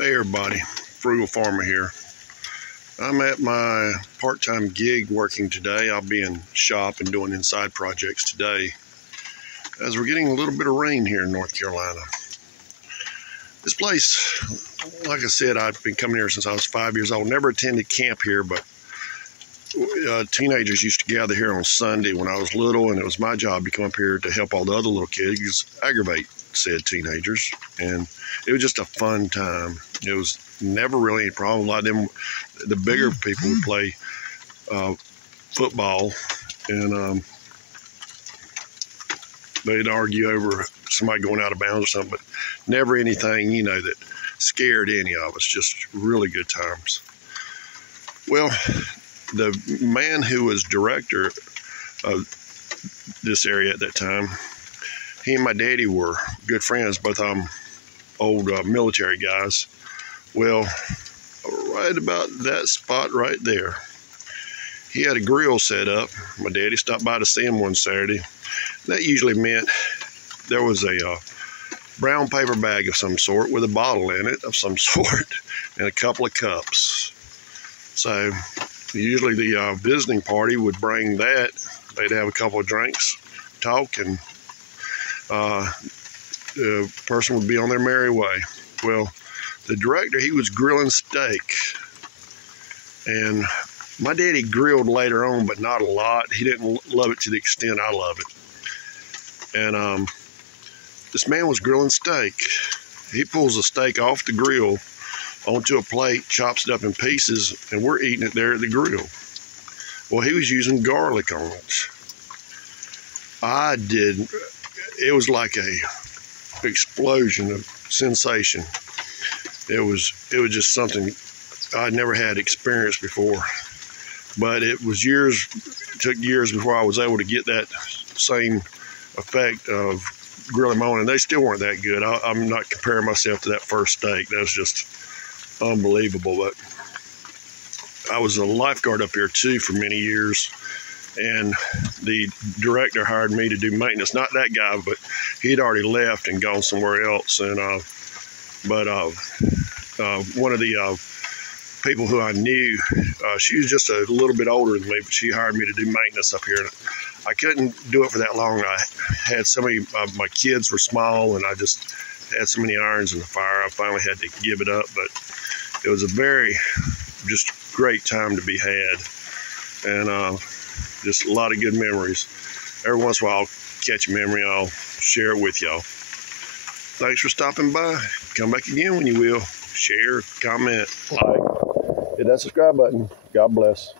Hey everybody, Frugal Farmer here. I'm at my part-time gig working today. I'll be in shop and doing inside projects today as we're getting a little bit of rain here in North Carolina. This place, like I said, I've been coming here since I was 5 years old. Never attended camp here, but teenagers used to gather here on Sunday when I was little, and it was my job to come up here to help all the other little kids aggravate said teenagers, and it was just a fun time. It was never really any problem. A lot of them, the bigger people would play football, and they'd argue over somebody going out of bounds or something, but never anything, that scared any of us. Just really good times. Well, the man who was director of this area at that time, he and my daddy were good friends, both of them old military guys. Well, right about that spot right there, he had a grill set up. My daddy stopped by to see him one Saturday. That usually meant there was a brown paper bag of some sort with a bottle in it of some sort and a couple of cups. So usually the visiting party would bring that. They'd have a couple of drinks, talk, and the person would be on their merry way. Well, the director, he was grilling steak, and my daddy grilled later on, but not a lot. He didn't love it to the extent I love it. And this man was grilling steak. He pulls the steak off the grill onto a plate, chops it up in pieces, and we're eating it there at the grill. Well, he was using garlic on it. It was like a explosion of sensation. It was just something I'd never had experienced before. But it took years before I was able to get that same effect of grilling my own, and they still weren't that good. I'm not comparing myself to that first steak. That was just unbelievable. But I was a lifeguard up here too for many years, and the director hired me to do maintenance. Not that guy, but he'd already left and gone somewhere else. And one of the people who I knew, she was just a little bit older than me, but she hired me to do maintenance up here. And I couldn't do it for that long. I had so many, my kids were small, and I just had so many irons in the fire. I finally had to give it up, but it was a very just great time to be had, and just a lot of good memories. Every once in a while I'll catch a memory, I'll share it with y'all. Thanks for stopping by. Come back again when you will. Share, comment, like, hit that subscribe button. God bless.